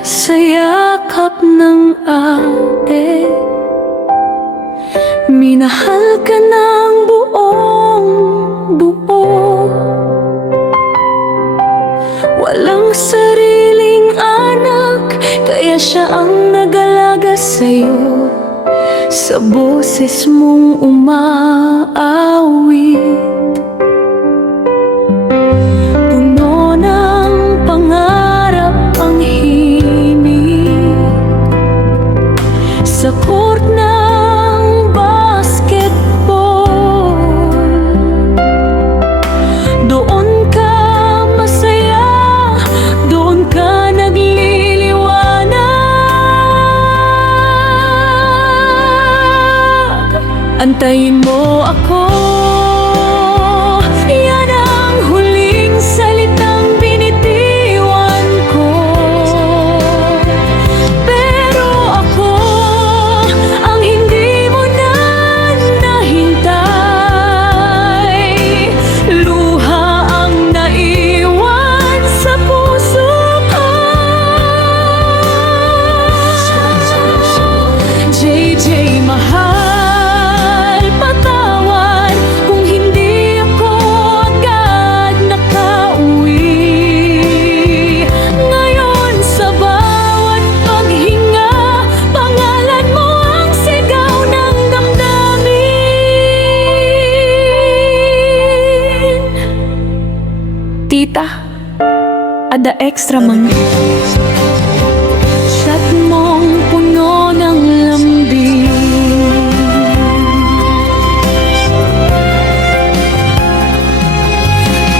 sa yakap ng ate. Minahal ka ng buong buo. Walang sariling anak, kaya siya ang nag-alaga sa'yo. Sa boses mong umaawit, puno ng pangarap ang himig. Sa court ng basketball, doon ka masaya, doon ka nagliliwanag. Antayin mo ako, yan ang huling salitang binitiwan ko. Pero ako ang hindi mo na nahintay. Luha ang naiwan sa puso ko. JJ mahal, patawad kung hindi ako agad nakauwi. Ngayon sa bawat paghinga, pangalan mo ang sigaw ng damdamin. Tita, ada extra mang chat mong puno ng lambing.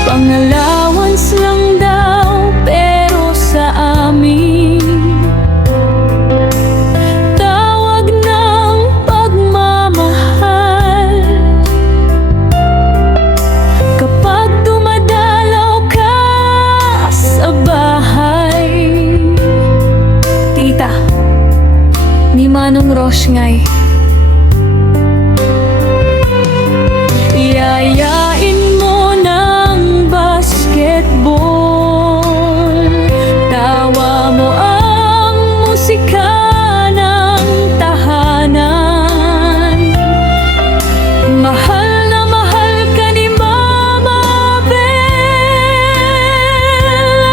Pang-allowance lang daw, pero sa amin tawag ng pagmamahal. Kapag dumadalaw ka sa bahay, tita, ni Manong Rosh ngay, yayain mo ng basketball. Tawa mo ang musika ng tahanan. Mahal na mahal ka ni Mama Bel,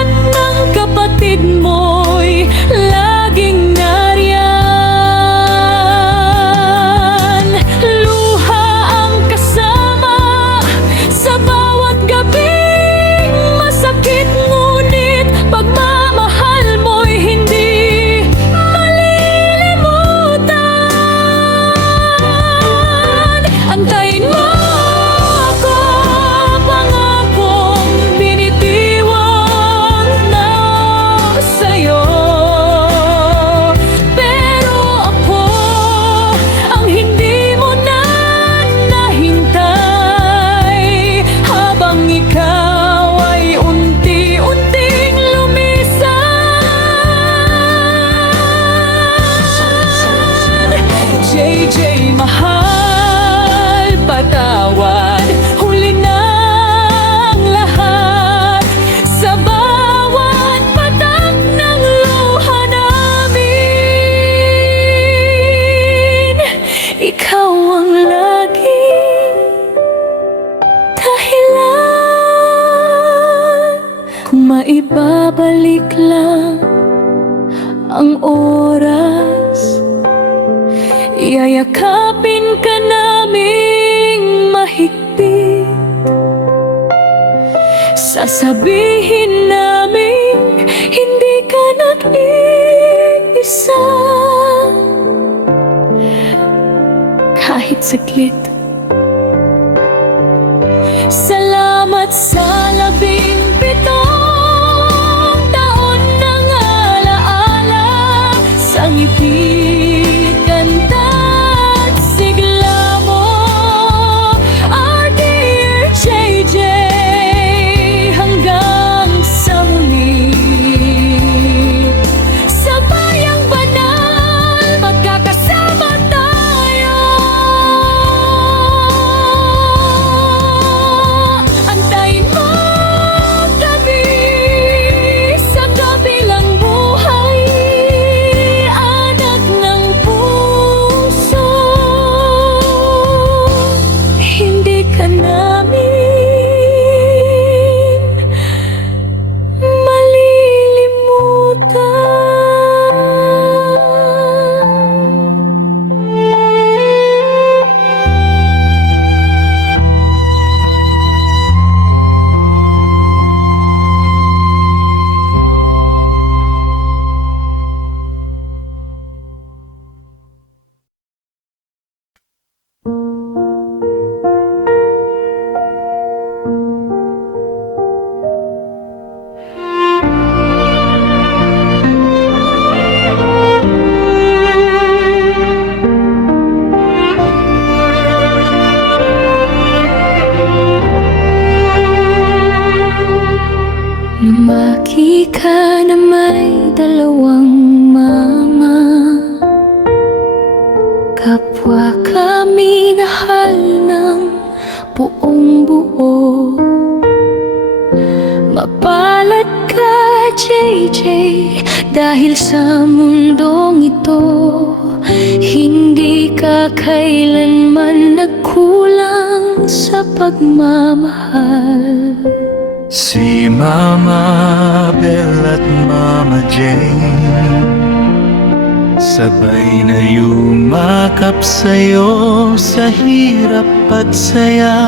at ng kapatid mo'y laging nariyan. Luha ang kasama sa bawat gabing masakit, ngunit pagmamahal mo'y hindi malilimutan. Antayin mo ako, pangakong binitiwan na sa'yo. Pero ako ang hindi mo na nahintay, habang ikaw ay unti-unting lumisan. JJ mahal, patawad, huli na ang lahat. Sa bawat patak ng luha namin, ikaw ang laging dahilan. Kung maibabalik lang ang oras, yayakapin ka naming mahigpit. Sasabihin namin hindi ka nag-iisa. Kahit saglit. Salamat sa 17 taon ng alaala, sa ngiti, kanta at sigla mo. Our dear JJ, hanggang sa muli. Sa bayang banal, magkakasama tayo. Antayin mo may dalawang mama. Kapwa kami nahal ng buong buo. Mapalad ka, JJ, dahil sa mundong ito hindi ka kailanman nagkulang sa pagmamahal. Si Mama Belle at Mama Jane sabay na yumakap sa'yo sa hirap at saya.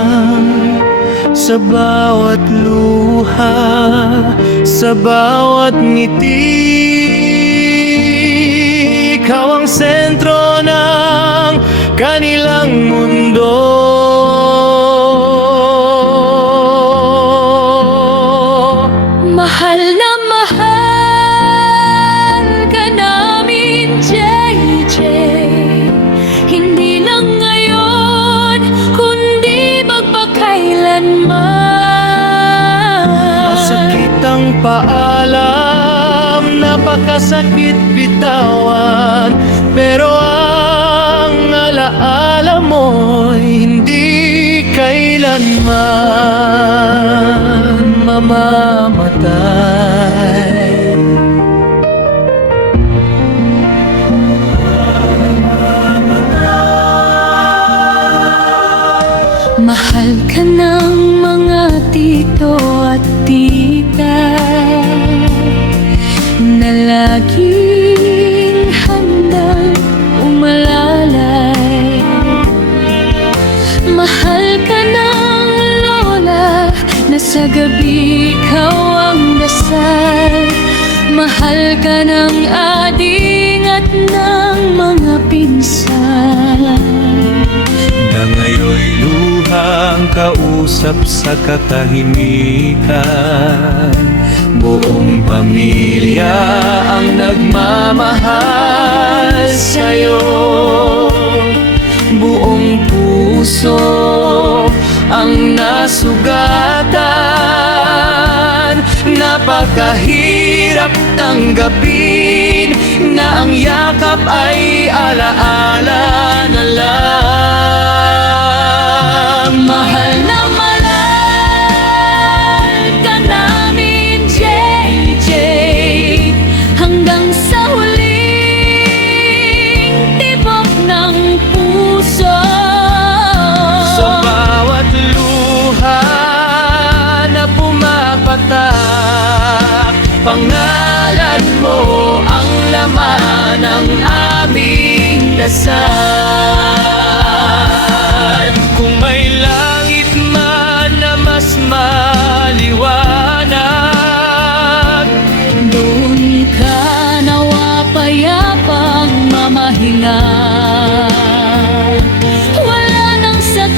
Sa bawat luha, sa bawat ngiti, ikaw ang sentro ng kanilang mundo. Mahal na mahal ka namin, JJ. Hindi lang ngayon, kundi magpakailanman. Masakit ang paalam, napakasakit bitawan, pero ang alaala mo'y hindi kailanman mamamatay. Mahal ka ng mga tito at tita na laging handang umalalay. Mahal ka ng lola na sa gabi ikaw ang dasal. Mahal ka ng ading at ng mga pinsan Na ngayon'y luhang kausap sa katahimikan. Buong pamilya ang nagmamahal sa'yo. Buong puso ang nasugatan. Napakahirap tanggapin na ang yakap ay alaala na lang. Mahal na mahal ka namin, JJ, hanggang sa huling tibok ng puso. Sa bawat luha na pumapatak, pangalan mo ang laman ng aming dasal. Kung may langit man na mas maliwanag, Doon ka nawa payapang mamahinga. Wala nang sakit,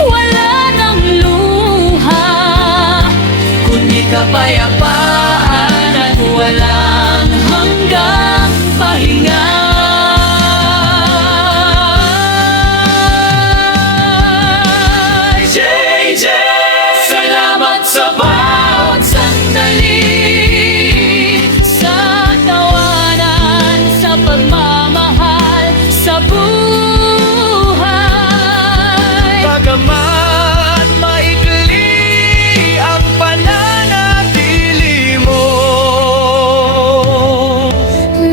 wala nang luha, kundi kapayapaan at walang hanggang pahinga. JJ, Salamat sa bawat sandali, sa tawanan, sa pagmamahal, sa buhay. bagamat maikli ang pananatili mo,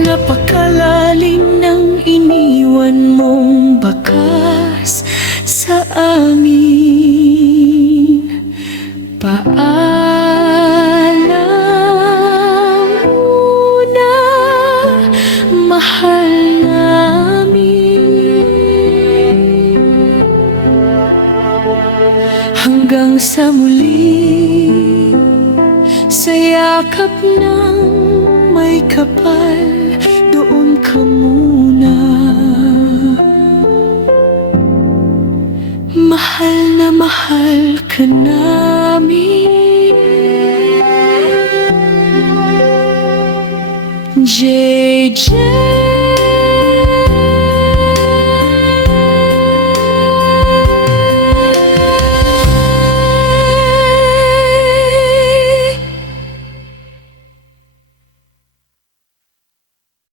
Napakalalim ng iniwan mong bakas sa amin. Paalam muna, mahal namin. Hanggang sa muli, sa yakap ng may kapal, doon ka muna. Mahal na mahal ka namin, JJ.